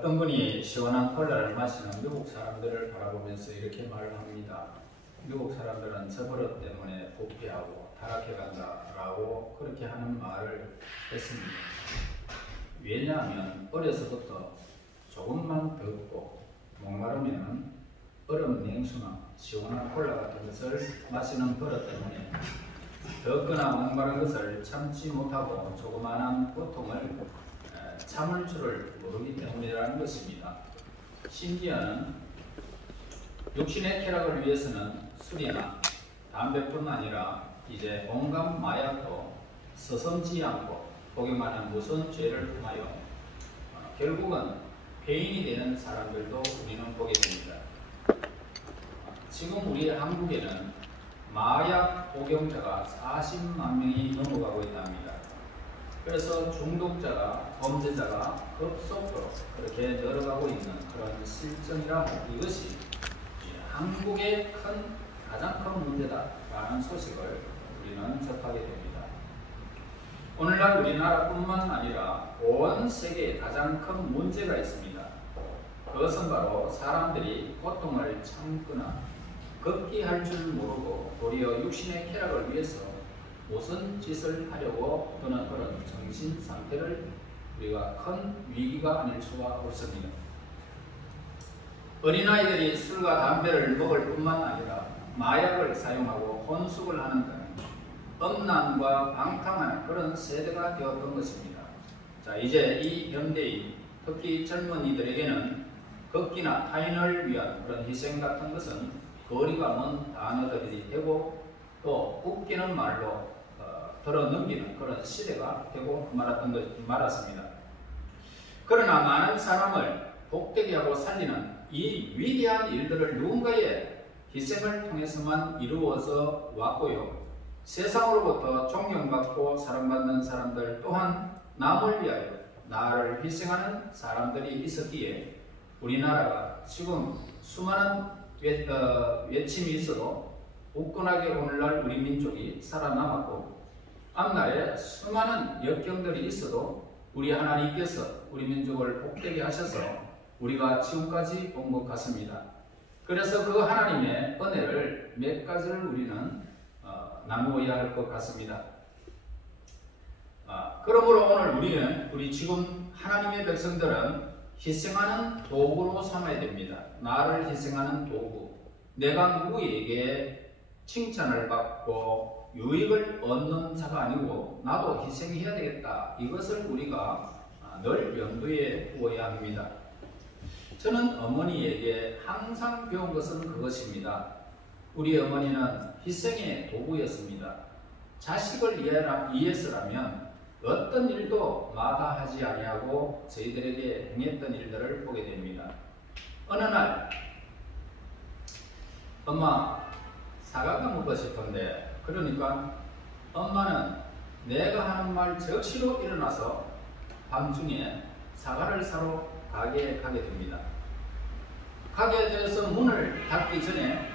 어떤 분이 시원한 콜라를 마시는 미국 사람들을 바라보면서 이렇게 말을 합니다. 미국 사람들은 저 버릇 때문에 부패하고 타락해간다라고 그렇게 하는 말을 했습니다. 왜냐하면 어려서부터 조금만 덥고 목마르면 얼음 냉수나 시원한 콜라 같은 것을 마시는 버릇 때문에 덥거나 목마른 것을 참지 못하고 조그마한 고통을 참을 줄을 모르기 때문이라는 것입니다. 심지어는 육신의 쾌락을 위해서는 술이나 담배뿐 아니라 이제 온갖 마약도 서슴지 않고 보기만 한 무슨 죄를 통하여 결국은 폐인이 되는 사람들도 우리는 보게 됩니다. 지금 우리 한국에는 마약 복용자가 40만 명이 넘어가고 있답니다. 그래서 중독자가, 범죄자가 급속도로 그렇게 늘어가고 있는 그런 실정이라 이것이 한국의 가장 큰 문제다라는 소식을 우리는 접하게 됩니다. 오늘날 우리나라뿐만 아니라 온 세계에 가장 큰 문제가 있습니다. 그것은 바로 사람들이 고통을 참거나 극기할 줄 모르고 도리어 육신의 쾌락을 위해서 무슨 짓을 하려고 하는 그런 정신 상태를 우리가 큰 위기가 아닐 수가 없습니다. 어린아이들이 술과 담배를 먹을 뿐만 아니라 마약을 사용하고 혼숙을 하는 등 음란과 방탕한 그런 세대가 되었던 것입니다. 자, 이제 이 현대인, 특히 젊은이들에게는 극기나 타인을 위한 그런 희생 같은 것은 거리가 먼 단어들이 되고 또 웃기는 말로 덜어넘기는 그런 시대가 되고 말았습니다. 그러나 많은 사람을 복되게 하고 살리는 이 위대한 일들을 누군가의 희생을 통해서만 이루어서 왔고요. 세상으로부터 존경받고 사랑받는 사람들 또한 남을 위하여 나를 희생하는 사람들이 있었기에 우리나라가 지금 수많은 외침이 있어도 굳건하게 오늘날 우리 민족이 살아남았고 앞날에 수많은 역경들이 있어도 우리 하나님께서 우리 민족을 복되게 하셔서 우리가 지금까지 온 것 같습니다. 그래서 그 하나님의 은혜를 몇 가지를 우리는 나누어야 할 것 같습니다. 그러므로 오늘 우리 지금 하나님의 백성들은 희생하는 도구로 삼아야 됩니다. 나를 희생하는 도구. 내가 누구에게 칭찬을 받고 유익을 얻는 자가 아니고 나도 희생해야 되겠다. 이것을 우리가 늘 염두에 두어야 합니다. 저는 어머니에게 항상 배운 것은 그것입니다. 우리 어머니는 희생의 도구였습니다. 자식을 위해서라면 어떤 일도 마다하지 아니하고 저희들에게 행했던 일들을 보게 됩니다. 어느 날 엄마 사과가 먹고 싶은데 그러니까 엄마는 내가 하는 말 적시로 일어나서 밤중에 사과를 사러 가게에 가게 됩니다. 가게에 대해서 문을 닫기 전에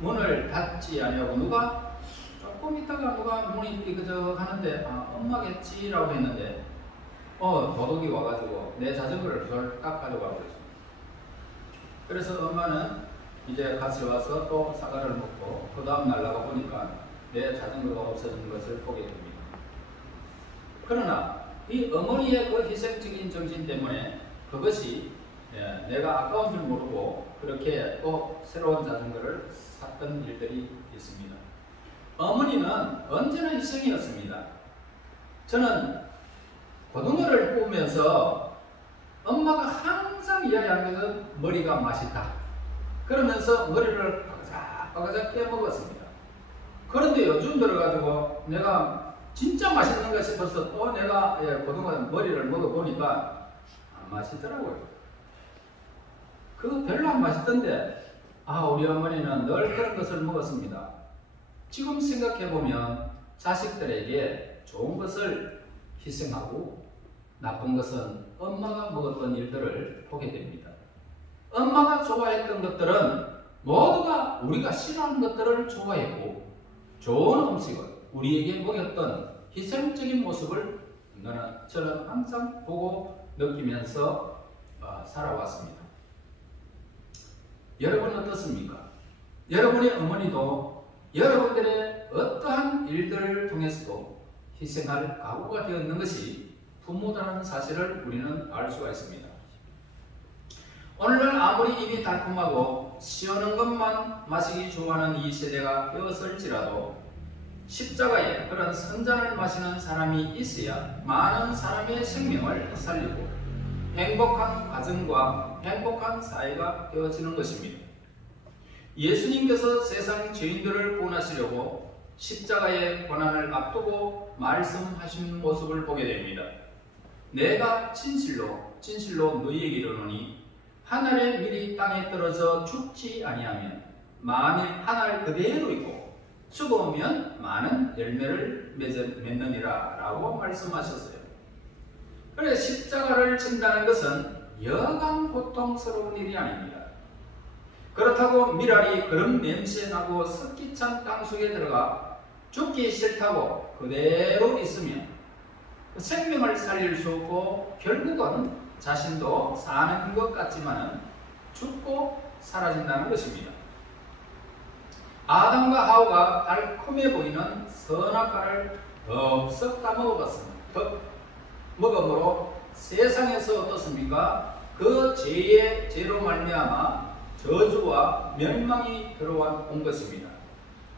문을 닫지 아니하고 누가 조금 있다가 누가 문이 삐그적 하는데 엄마겠지라고 했는데 도둑이 와가지고 내 자전거를 딱 가져가고 있습니다. 그래서 엄마는 이제 같이 와서 또 사과를 먹고 그 다음 날 나가 보니까 내 자전거가 없어진 것을 보게 됩니다. 그러나 이 어머니의 그 희생적인 정신 때문에 그것이 내가 아까운 줄 모르고 그렇게 또 새로운 자전거를 샀던 일들이 있습니다. 어머니는 언제나 희생이었습니다. 저는 고등어를 구우면서 엄마가 항상 이야기하는 것은 머리가 맛있다. 그러면서 머리를 바가작 깨먹었습니다. 그런데 요즘 들어가지고 내가 진짜 맛있는가 싶어서 또 내가 고등어 머리를 먹어보니까 안 맛있더라고요. 그거 별로 안 맛있던데 우리 어머니는 늘 그런 것을 먹었습니다. 지금 생각해보면 자식들에게 좋은 것을 희생하고 나쁜 것은 엄마가 먹었던 일들을 보게 됩니다. 엄마가 좋아했던 것들은 모두가 우리가 싫어하는 것들을 좋아했고 좋은 음식을 우리에게 먹였던 희생적인 모습을 저는 항상 보고 느끼면서 살아왔습니다. 여러분 어떻습니까? 여러분의 어머니도 여러분들의 어떠한 일들을 통해서도 희생할 각오가 되었는 것이 부모라는 사실을 우리는 알 수가 있습니다. 오늘날 아무리 입이 달콤하고 시원한 것만 마시기 좋아하는 이 세대가 되었을지라도 십자가에 그런 선잔을 마시는 사람이 있어야 많은 사람의 생명을 살리고 행복한 가정과 행복한 사회가 되어지는 것입니다. 예수님께서 세상 죄인들을 구원하시려고 십자가의 고난을 앞두고 말씀하신 모습을 보게 됩니다. 내가 진실로 너희에게 이르노니 하늘의 밀이 땅에 떨어져 죽지 아니하면 만일 하늘 그대로 있고 죽으면 많은 열매를 맺느니라 라고 말씀하셨어요. 그래 십자가를 진다는 것은 여간 고통스러운 일이 아닙니다. 그렇다고 밀알이 그런 냄새나고 습기찬 땅속에 들어가 죽기 싫다고 그대로 있으면 생명을 살릴 수 없고 결국은 자신도 사는 것 같지만 죽고 사라진다는 것입니다. 아담과 하와가 달콤해 보이는 선악과를 덥석 따먹어봤습니다. 먹음으로 세상에서 어떻습니까? 그 죄로 말미암아 저주와 멸망이 들어온 것입니다.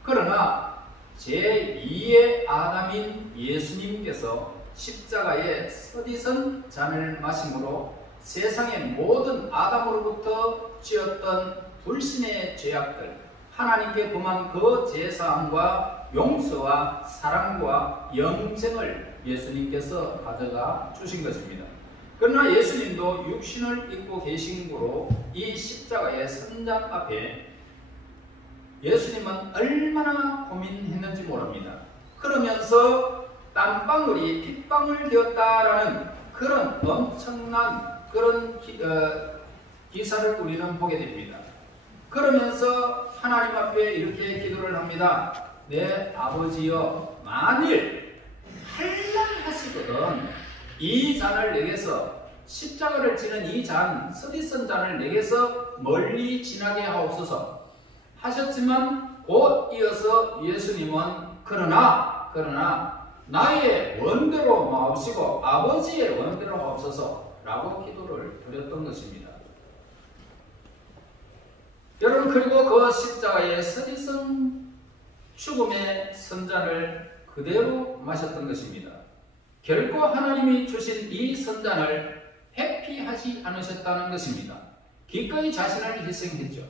그러나 제2의 아담인 예수님께서 십자가에 서디선 잔을 마심으로 세상의 모든 아담으로부터 지었던 불신의 죄악들, 하나님께 범한 그 제사함과 용서와 사랑과 영생을 예수님께서 가져가 주신 것입니다. 그러나 예수님도 육신을 입고 계신 거로 이 십자가의 선잔 앞에 예수님은 얼마나 고민했는지 모릅니다. 그러면서 땀방울이 핏방울 되었다라는 그런 엄청난 그런 기사를 우리는 보게 됩니다. 그러면서 하나님 앞에 이렇게 기도를 합니다. 내 아버지여, 만일 할랑하시거든 이 잔을 내게서, 십자가를 지는 이 잔, 서디선 잔을 내게서 멀리 지나게 하옵소서 하셨지만 곧 이어서 예수님은 그러나 나의 원대로 마옵시고 아버지의 원대로 하옵소서 라고 기도를 드렸던 것입니다. 여러분, 그리고 그 십자가의 서디선 죽음의 선잔을 그대로 마셨던 것입니다. 결코 하나님이 주신 이 선잔을 회피하지 않으셨다는 것입니다. 기꺼이 자신을 희생했죠.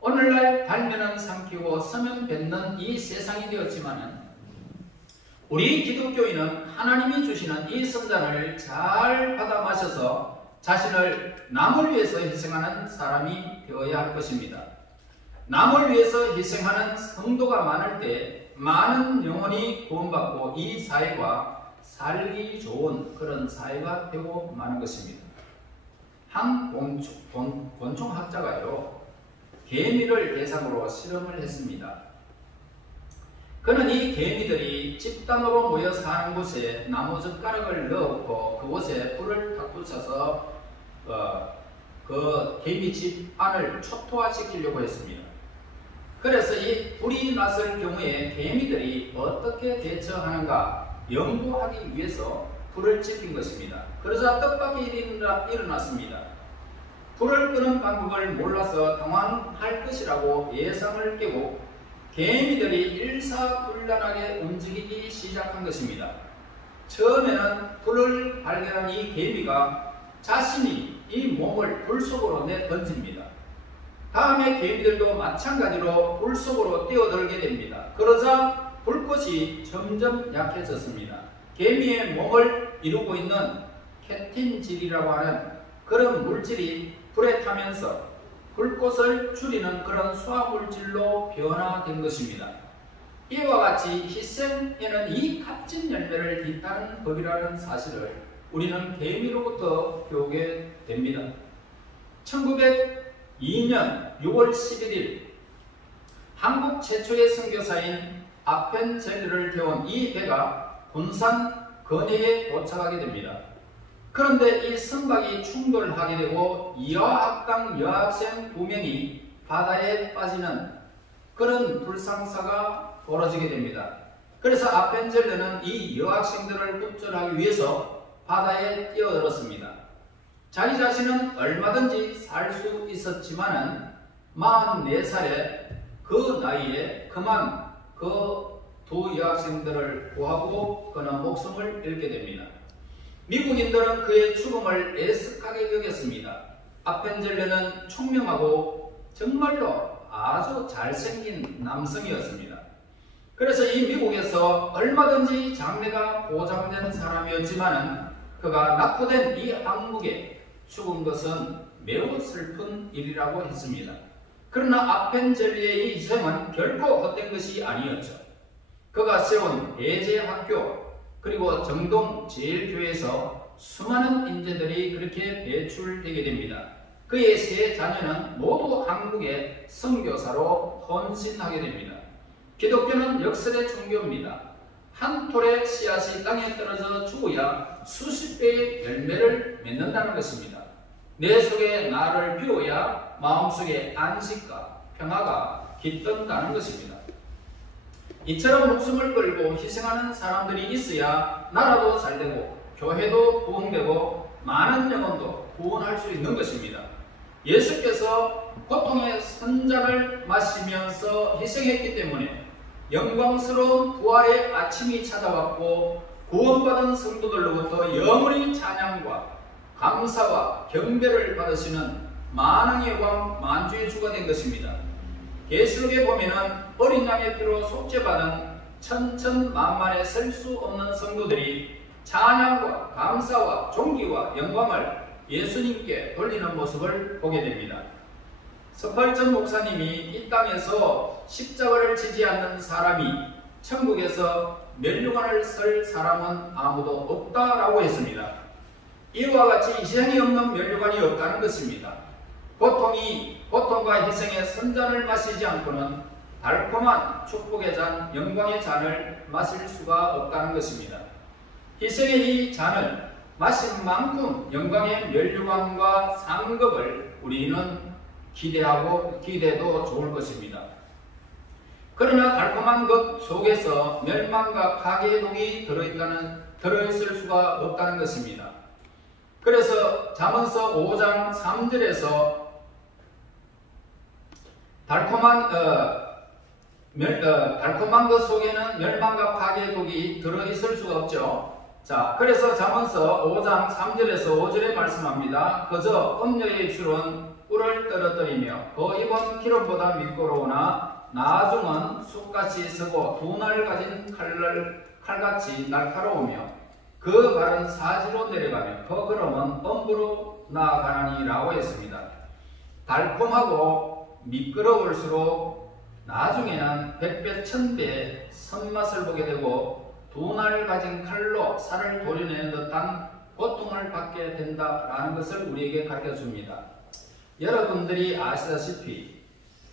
오늘날 달면은 삼키고 서면 뱉는 이 세상이 되었지만은 우리 기독교인은 하나님이 주시는 이 선잔을 잘 받아 마셔서 자신을 남을 위해서 희생하는 사람이 되어야 할 것입니다. 남을 위해서 희생하는 성도가 많을 때 많은 영혼이 구원받고 이 사회가 살기 좋은 그런 사회가 되고 마는 것입니다. 한 곤충학자가요, 개미를 대상으로 실험을 했습니다. 그는 이 개미들이 집단으로 모여 사는 곳에 나무젓가락을 넣고 그곳에 불을 탁 붙여서 그 개미집 안을 초토화시키려고 했습니다. 그래서 이 불이 났을 경우에 개미들이 어떻게 대처하는가 연구하기 위해서 불을 지핀 것입니다. 그러자 뜻밖의 일이 일어났습니다. 불을 끄는 방법을 몰라서 당황할 것이라고 예상을 깨고 개미들이 일사불란하게 움직이기 시작한 것입니다. 처음에는 불을 발견한 이 개미가 자신이 이 몸을 불 속으로 내던집니다. 다음에 개미들도 마찬가지로 불 속으로 뛰어들게 됩니다. 그러자 불꽃이 점점 약해졌습니다. 개미의 몸을 이루고 있는 케틴질이라고 하는 그런 물질이 불에 타면서 불꽃을 줄이는 그런 소화물질로 변화된 것입니다. 이와 같이 희생에는 이 값진 열매를 잇따르는 법이라는 사실을 우리는 개미로부터 배우게 됩니다. 1902년 6월 11일 한국 최초의 선교사인 아펜젤리를 태운 이 배가 군산 건해에 도착하게 됩니다. 그런데 이 선박이 충돌하게 되고 여학당 여학생 2명이 바다에 빠지는 그런 불상사가 벌어지게 됩니다. 그래서 아펜젤레는 이 여학생들을 구출하기 위해서 바다에 뛰어들었습니다. 자기 자신은 얼마든지 살 수 있었지만은 44살에 그 나이에 그만 그 두 여학생들을 구하고 그는 목숨을 잃게 됩니다. 미국인들은 그의 죽음을 애석하게 여겼습니다. 아펜젤레는 총명하고 정말로 아주 잘생긴 남성이었습니다. 그래서 이 미국에서 얼마든지 장래가 보장된 사람이었지만은 그가 납포된 이 항목에 죽은 것은 매우 슬픈 일이라고 했습니다. 그러나 아펜젤리의 이 희생은 결코 헛된 것이 아니었죠. 그가 세운 예제학교 그리고 정동 제일교회에서 수많은 인재들이 그렇게 배출되게 됩니다. 그의 세 자녀는 모두 한국의 선교사로 헌신하게 됩니다. 기독교는 역설의 종교입니다. 한 톨의 씨앗이 땅에 떨어져 죽어야 수십 배의 열매를 맺는다는 것입니다. 내 속에 나를 비워야 마음속에 안식과 평화가 깃든다는 것입니다. 이처럼 목숨을 걸고 희생하는 사람들이 있어야 나라도 잘되고 교회도 부흥되고 많은 영혼도 구원할 수 있는 것입니다. 예수께서 고통의 선잔을 마시면서 희생했기 때문에 영광스러운 부활의 아침이 찾아왔고 구원받은 성도들로부터 영원히 찬양과 감사와 경배를 받으시는 만왕의 왕 만주의 주가 된 것입니다. 계시록에 보면은 어린 양의 피로 속죄받은 천천만만에 셀 수 없는 성도들이 찬양과 감사와 존귀와 영광을 예수님께 돌리는 모습을 보게 됩니다. 서팔전 목사님이 이 땅에서 십자가를 지지 않는 사람이 천국에서 면류관을 설 사람은 아무도 없다라고 했습니다. 이와 같이 희생이 없는 면류관이 없다는 것입니다. 고통과 희생의 선잔을 마시지 않고는 달콤한 축복의 잔, 영광의 잔을 마실 수가 없다는 것입니다. 희생의 이 잔을 마신 만큼 영광의 면류관과 상급을 우리는 기대도 좋을 것입니다. 그러나 달콤한 것 속에서 멸망과 파괴의 독이 들어있을 수가 없다는 것입니다. 그래서 잠언서 5장 3절에서 달콤한 것 속에는 멸망과 파괴의 독이 들어있을 수가 없죠. 자, 그래서 잠언서 5장 3절에서 5절에 말씀합니다. 그저 음녀의 입술은 꿀을 떨어뜨리며 그 입은 기름보다 미끄러우나 나중은 쑥같이 서고 두 날 가진 칼같이 날카로우며 그 발은 사지로 내려가며 그 걸음은 엄부로 나아가나니라고 했습니다. 달콤하고 미끄러울수록 나중에는 100배, 1000배의 선맛을 보게 되고 두 날 가진 칼로 살을 도려내는 듯한 고통을 받게 된다라는 것을 우리에게 가르쳐 줍니다. 여러분들이 아시다시피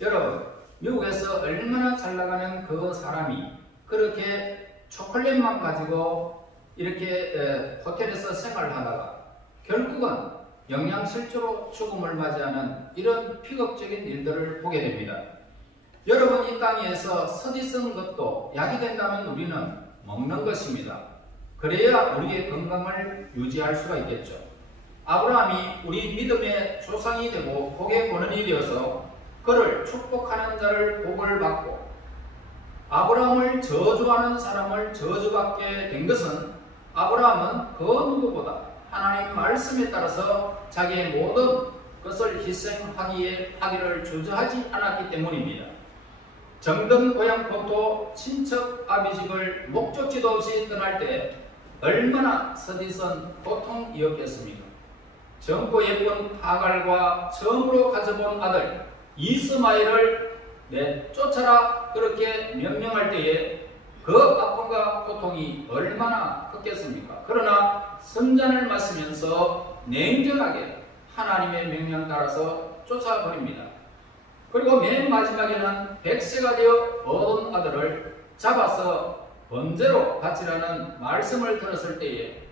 여러분 미국에서 얼마나 잘 나가는 그 사람이 그렇게 초콜릿만 가지고 이렇게 호텔에서 생활하다가 결국은 영양실조로 죽음을 맞이하는 이런 비극적인 일들을 보게 됩니다. 여러분 이 땅에서 서디 쓴 것도 약이 된다면 우리는 먹는 것입니다. 그래야 우리의 건강을 유지할 수가 있겠죠. 아브라함이 우리 믿음의 조상이 되고 복의 권원이 되어서 그를 축복하는 자를 복을 받고 아브라함을 저주하는 사람을 저주받게 된 것은 아브라함은 그 누구보다 하나님 말씀에 따라서 자기의 모든 것을 희생하기를 주저하지 않았기 때문입니다. 정든 고향 본토 친척 아비집을 목적지도 없이 떠날 때 얼마나 서디선 고통이었겠습니까? 젊고 예쁜 하갈과 처음으로 가져본 아들 이스마엘을 내쫓아라 그렇게 명령할 때에 그 아픔과 고통이 얼마나 컸겠습니까? 그러나 선잔을 마시면서 냉정하게 하나님의 명령 따라서 쫓아버립니다. 그리고 맨 마지막에는 100세가 되어 얻은 아들을 잡아서 번제로 바치라는 말씀을 들었을 때에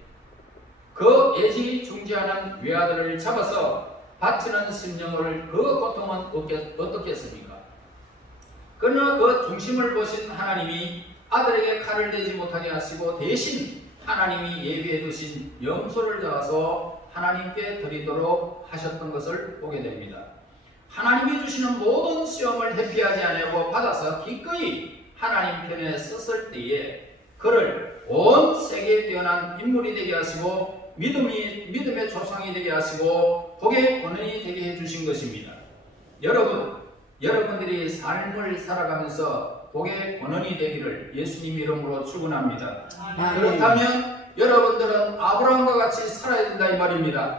그 애지중지하는 외아들을 잡아서 바치는 심령을 그 고통은 어떻겠습니까? 그러나 그 중심을 보신 하나님이 아들에게 칼을 대지 못하게 하시고 대신 하나님이 예비해 두신 염소를 잡아서 하나님께 드리도록 하셨던 것을 보게 됩니다. 하나님이 주시는 모든 시험을 회피하지 아니하고 받아서 기꺼이 하나님 편에 섰을 때에 그를 온 세계에 뛰어난 인물이 되게 하시고 믿음의 조상이 되게 하시고 복의 권능이 되게 해주신 것입니다. 여러분들이 삶을 살아가면서 복의 권능이 되기를 예수님 이름으로 축원합니다. 그렇다면 여러분들은 아브라함과 같이 살아야 된다 이 말입니다.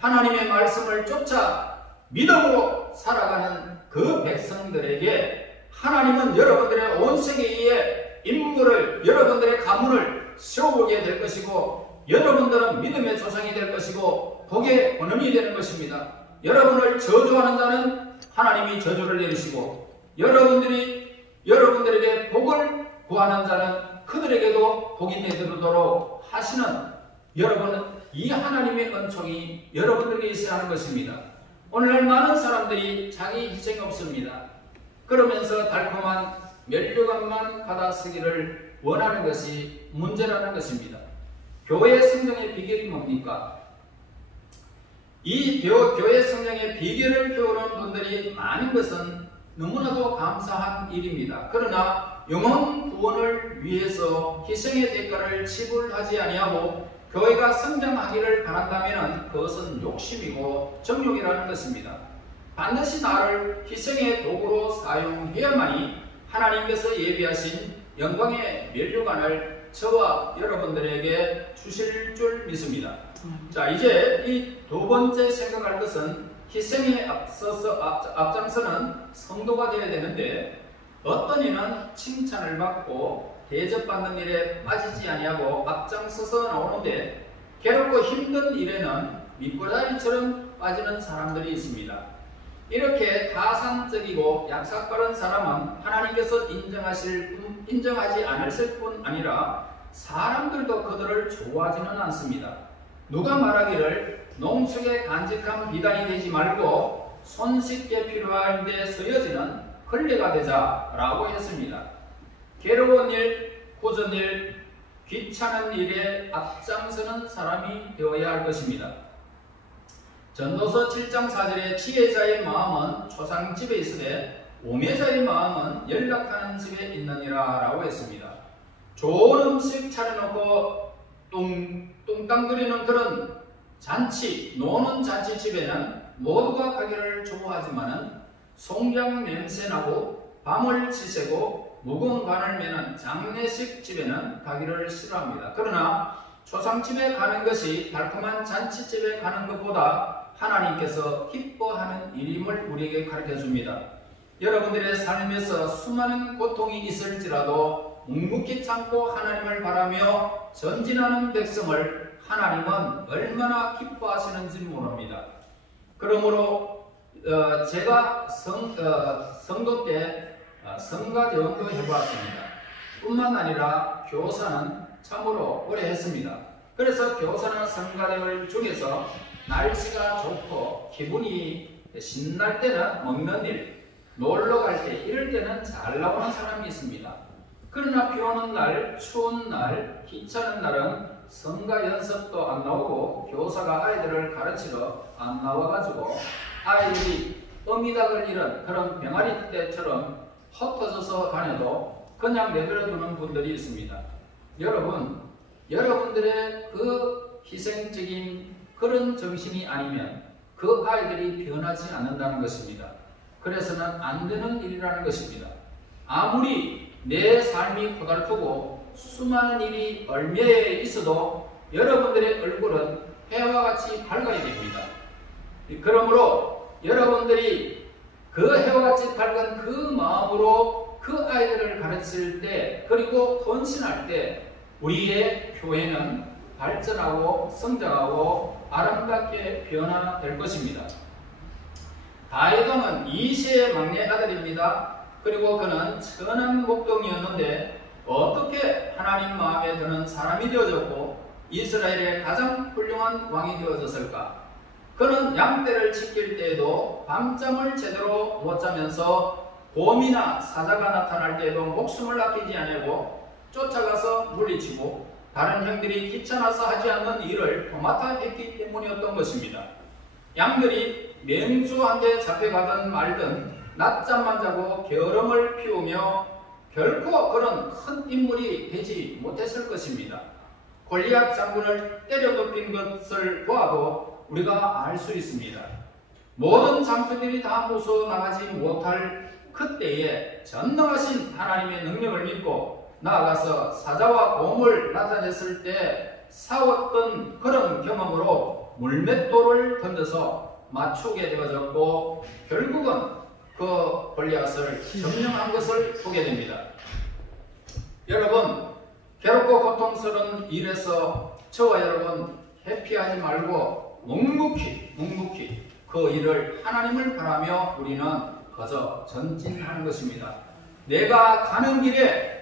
하나님의 말씀을 쫓아 믿음으로 살아가는 그 백성들에게 하나님은 여러분들의 온 세계에 인물을, 여러분들의 가문을 세우게 될 것이고 여러분들은 믿음의 조상이 될 것이고 복의 권능이 되는 것입니다. 여러분을 저주하는 자는 하나님이 저주를 내리시고 여러분들에게 복을 구하는 자는 그들에게도 복이 내리도록 하시는 여러분은 이 하나님의 은총이 여러분들에게 있어야 하는 것입니다. 오늘날 많은 사람들이 자기 희생이 없습니다. 그러면서 달콤한 면류관만 받아쓰기를 원하는 것이 문제라는 것입니다. 교회 성장의 비결이 뭡니까? 이 교회 성장의 비결을 배우는 분들이 많은 것은 너무나도 감사한 일입니다. 그러나 영혼 구원을 위해서 희생의 대가를 지불하지 아니하고 교회가 성장하기를 바란다면 그것은 욕심이고 정욕이라는 것입니다. 반드시 나를 희생의 도구로 사용해야만이 하나님께서 예비하신 영광의 면류관을 저와 여러분들에게 주실 줄 믿습니다. 자, 이제 이 두 번째 생각할 것은 희생에 앞장서는 성도가 되어야 되는데 어떤 이는 칭찬을 받고 대접받는 일에 빠지지 아니하고 앞장서서 나오는데 괴롭고 힘든 일에는 미꾸라지처럼 빠지는 사람들이 있습니다. 이렇게 가산적이고 약삭빠른 사람은 하나님께서 인정하지 않으실 뿐 아니라 사람들도 그들을 좋아하지는 않습니다. 누가 말하기를 농축에 간직한 비단이 되지 말고 손쉽게 필요할 때 쓰여지는 걸레가 되자라고 했습니다. 괴로운 일, 굳은 일, 귀찮은 일에 앞장서는 사람이 되어야 할 것입니다. 전도서 7장 4절에 지혜자의 마음은 초상집에 있으되 오매자의 마음은 연락하는 집에 있느니라 라고 했습니다. 좋은 음식 차려놓고 뚱땅 거리는 그런 잔치, 노는 잔치집에는 모두가 가기를 좋아하지만은 송장 냄새나고 밤을 지새고 무거운 관을 매는 장례식 집에는 가기를 싫어합니다. 그러나 초상집에 가는 것이 달콤한 잔치집에 가는 것보다 하나님께서 기뻐하는 일임을 우리에게 가르쳐 줍니다. 여러분들의 삶에서 수많은 고통이 있을지라도 묵묵히 참고 하나님을 바라며 전진하는 백성을 하나님은 얼마나 기뻐하시는지 모릅니다. 그러므로 제가 성도 때 성가대원도 해보았습니다. 뿐만 아니라 교사는 참으로 오래 했습니다. 그래서 교사나 성가대원 중에서 날씨가 좋고 기분이 신날 때는 먹는 일, 놀러 갈 때 이럴 때는 잘 나오는 사람이 있습니다. 그러나 비 오는 날, 추운 날, 귀찮은 날은 성가 연습도 안 나오고 교사가 아이들을 가르치러 안 나와가지고 아이들이 어미닭을 잃은 그런 병아리 때처럼 흩어져서 다녀도 그냥 내버려두는 분들이 있습니다. 여러분들의 그 희생적인 그런 정신이 아니면 그 아이들이 변하지 않는다는 것입니다. 그래서는 안 되는 일이라는 것입니다. 아무리 내 삶이 고달프고 수많은 일이 얼매에 있어도 여러분들의 얼굴은 해와 같이 밝아야 됩니다. 그러므로 여러분들이 그 해와 같이 밝은 그 마음으로 그 아이들을 가르칠 때 그리고 헌신할 때 우리의 교회는 발전하고 성장하고 아름답게 변화될 것입니다. 다윗은 이새의 막내 아들입니다. 그리고 그는 천한 목동이었는데 어떻게 하나님 마음에 드는 사람이 되어졌고 이스라엘의 가장 훌륭한 왕이 되어졌을까? 그는 양떼를 지킬 때에도 밤잠을 제대로 못 자면서 곰이나 사자가 나타날 때에도 목숨을 아끼지 아니하고 쫓아가서 물리치고 다른 형들이 귀찮아서 하지 않는 일을 도맡아 했기 때문이었던 것입니다. 양들이 맹수한테 잡혀가든 말든 낮잠만 자고 게으름을 피우며 결코 그런 큰 인물이 되지 못했을 것입니다. 골리앗 장군을 때려 눕힌 것을 보아도 우리가 알 수 있습니다. 모든 장수들이 다 무서워 나가지 못할 그때에 전능하신 하나님의 능력을 믿고 나아가서 사자와 곰을 나타냈을 때 싸웠던 그런 경험으로 물맷돌을 던져서 맞추게 되어졌고 결국은 그 골리앗을 점령한 것을 보게 됩니다. 여러분, 괴롭고 고통스러운 일에서 저와 여러분 회피하지 말고 묵묵히 그 일을 하나님을 바라며 우리는 거저 전진하는 것입니다. 내가 가는 길에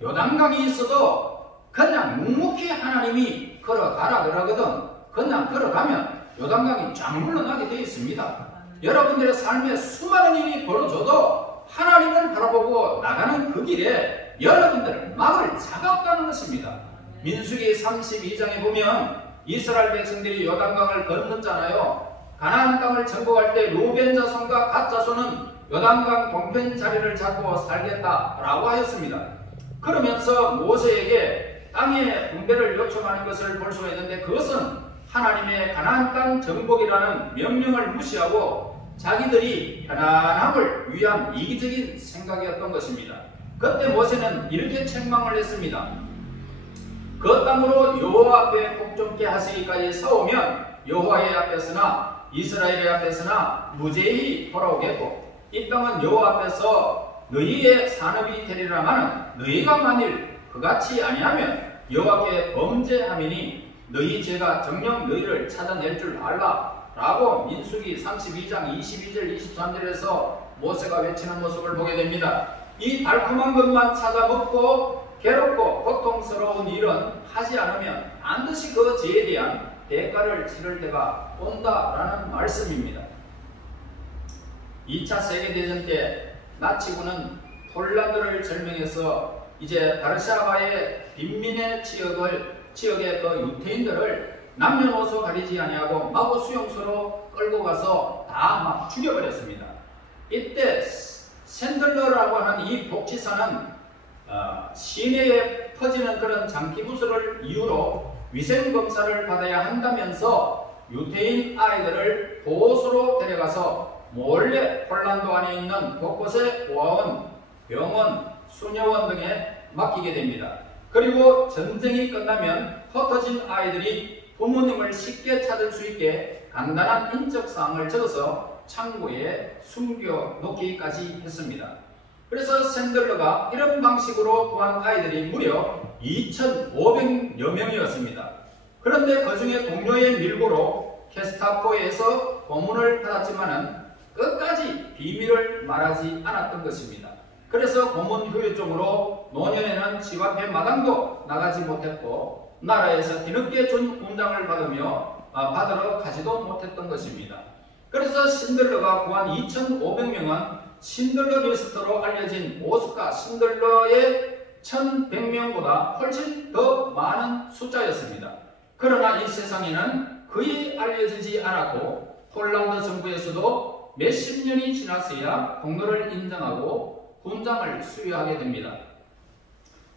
요단강이 있어도 그냥 묵묵히 하나님이 걸어가라 그러거든 그냥 걸어가면 요단강이 쫙 물러나게 되어 있습니다. 여러분들의 삶에 수많은 일이 벌어져도 하나님을 바라보고 나가는 그 길에 여러분들을 막을 자가 없다는 것입니다. 민수기 32장에 보면 이스라엘 백성들이 요단강을 건넜잖아요. 가나안 땅을 정복할 때 루벤 자손과 갓 자손은 요단강 동편 자리를 잡고 살겠다라고 하였습니다. 그러면서 모세에게 땅의 분배를 요청하는 것을 볼 수가 있는데 그것은 하나님의 가나안 땅 정복이라는 명령을 무시하고 자기들이 편안함을 위한 이기적인 생각이었던 것입니다. 그때 모세는 이렇게 책망을 했습니다. 그 땅으로 여호와 앞에 복종케 하시기까지 서오면 여호와의 앞에서나 이스라엘의 앞에서나 무죄히 돌아오겠고 이 땅은 여호와 앞에서 너희의 산업이 되리라마는 너희가 만일 그같이 아니하면 여호와께 범죄함이니 너희 죄가 정녕 너희를 찾아낼 줄 알라 라고 민수기 32장 22절 23절에서 모세가 외치는 모습을 보게 됩니다. 이 달콤한 것만 찾아 먹고 괴롭고 고통스러운 일은 하지 않으면 반드시 그 죄에 대한 대가를 치를 때가 온다라는 말씀입니다. 2차 세계대전 때 나치군은 폴란드를 점령해서 이제 바르샤바의 빈민의 지역의 그 유태인들을 남녀노소 가리지 아니하고 마구 수용소로 끌고 가서 다 막 죽여버렸습니다. 이때 샌들러라고 하는 이 복지사는 시내에 퍼지는 그런 장기부수를 이유로 위생검사를 받아야 한다면서 유태인 아이들을 보호소로 데려가서 몰래 폴란드 안에 있는 곳곳의 보아원, 병원, 수녀원 등에 맡기게 됩니다. 그리고 전쟁이 끝나면 흩어진 아이들이 부모님을 쉽게 찾을 수 있게 간단한 인적사항을 적어서 창고에 숨겨놓기까지 했습니다. 그래서 샌들러가 이런 방식으로 구한 아이들이 무려 2,500여 명이었습니다. 그런데 그 중에 동료의 밀고로 게스타포에서 고문을 받았지만은 끝까지 비밀을 말하지 않았던 것입니다. 그래서 고문 후유증으로 노년에는 집 앞에 마당도 나가지 못했고 나라에서 뒤늦게 준 훈장을 받으러 가지도 못했던 것입니다. 그래서 신들러가 구한 2,500명은 신들러 리스트로 알려진 오스카 신들러의 1,100명보다 훨씬 더 많은 숫자였습니다. 그러나 이 세상에는 거의 알려지지 않았고 폴란드 정부에서도 몇십 년이 지났어야 공로를 인정하고 훈장을 수여하게 됩니다.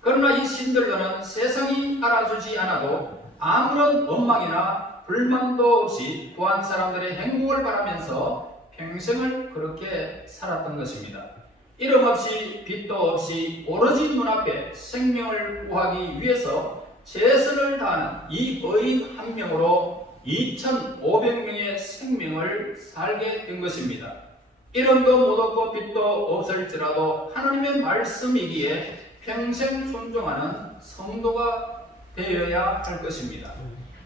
그러나 이 신들러는 세상이 알아주지 않아도 아무런 원망이나 불만도 없이 구한 사람들의 행복을 바라면서 평생을 그렇게 살았던 것입니다. 이름 없이 빚도 없이 오로지 눈앞에 생명을 구하기 위해서 최선을 다하는 이 거인 한 명으로 2,500명의 생명을 살게 된 것입니다. 이름도 못 얻고 빚도 없을지라도 하나님의 말씀이기에 평생 순종하는 성도가 되어야 할 것입니다.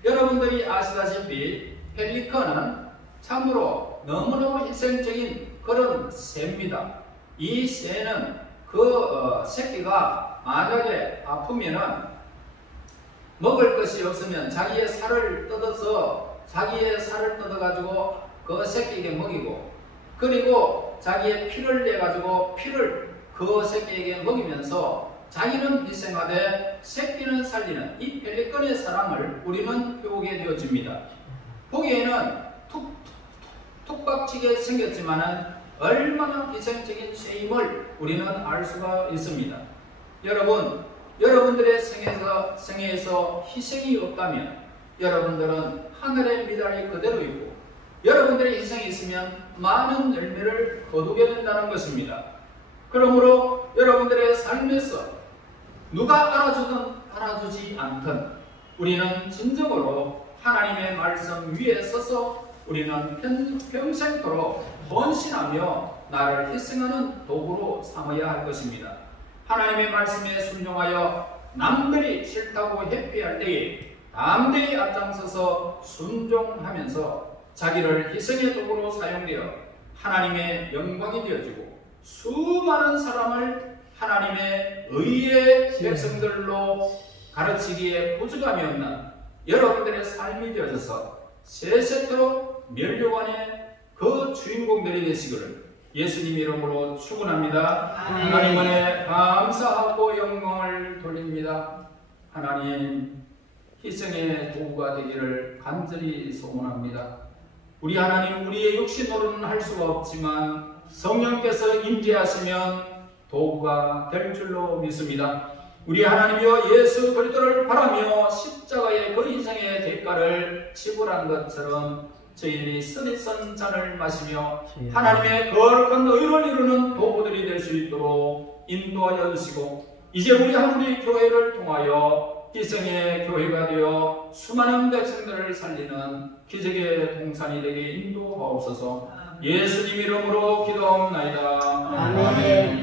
여러분들이 아시다시피 펠리컨은 참으로 너무너무 희생적인 그런 새입니다. 이 새는 그 새끼가 만약에 아프면은 먹을 것이 없으면 자기의 살을 뜯어가지고 그 새끼에게 먹이고, 그리고 자기의 피를 내가지고 피를 그 새끼에게 먹이면서 자기는 희생하되 새끼는 살리는 이 펠리건의 사랑을 우리는 배우게 되어집니다. 보기에는 툭 박치게 생겼지만은 얼마나 희생적인 죄임을 우리는 알 수가 있습니다. 여러분, 여러분들의 생애에서 희생이 없다면 여러분들은 하늘의 미달이 그대로 있고, 여러분들의 희생이 있으면 많은 열매를 거두게 된다는 것입니다. 그러므로 여러분들의 삶에서 누가 알아주든 알아주지 않든 우리는 진정으로 하나님의 말씀 위에 서서 우리는 평생토록 헌신하며 나를 희생하는 도구로 삼아야 할 것입니다. 하나님의 말씀에 순종하여 남들이 싫다고 회피할 때에 담대히 앞장서서 순종하면서 자기를 희생의 도구로 사용되어 하나님의 영광이 되어지고 수많은 사람을 하나님의 의의 백성들로 가르치기에 부족함이 없는 여러분들의 삶이 되어져서 세세토록 멸류관의 그 주인공들이 되시기를 예수님 이름으로 축원합니다. 하나님 은혜 감사하고 영광을 돌립니다. 하나님, 희생의 도구가 되기를 간절히 소원합니다. 우리 하나님, 우리의 육신으로는 할 수가 없지만 성령께서 임재하시면 도구가 될 줄로 믿습니다. 우리 하나님이여 예수 그리스도를 바라며 십자가의 그 희생의 대가를 지불한 것처럼 저희들이 선입선 잔을 마시며 하나님의 거룩한 의를 이루는 도구들이 될 수 있도록 인도하여 주시고, 이제 우리 하나님의 교회를 통하여 희생의 교회가 되어 수많은 백성들을 살리는 기적의 동산이 되게 인도하옵소서. 예수님 이름으로 기도하옵나이다. 아멘.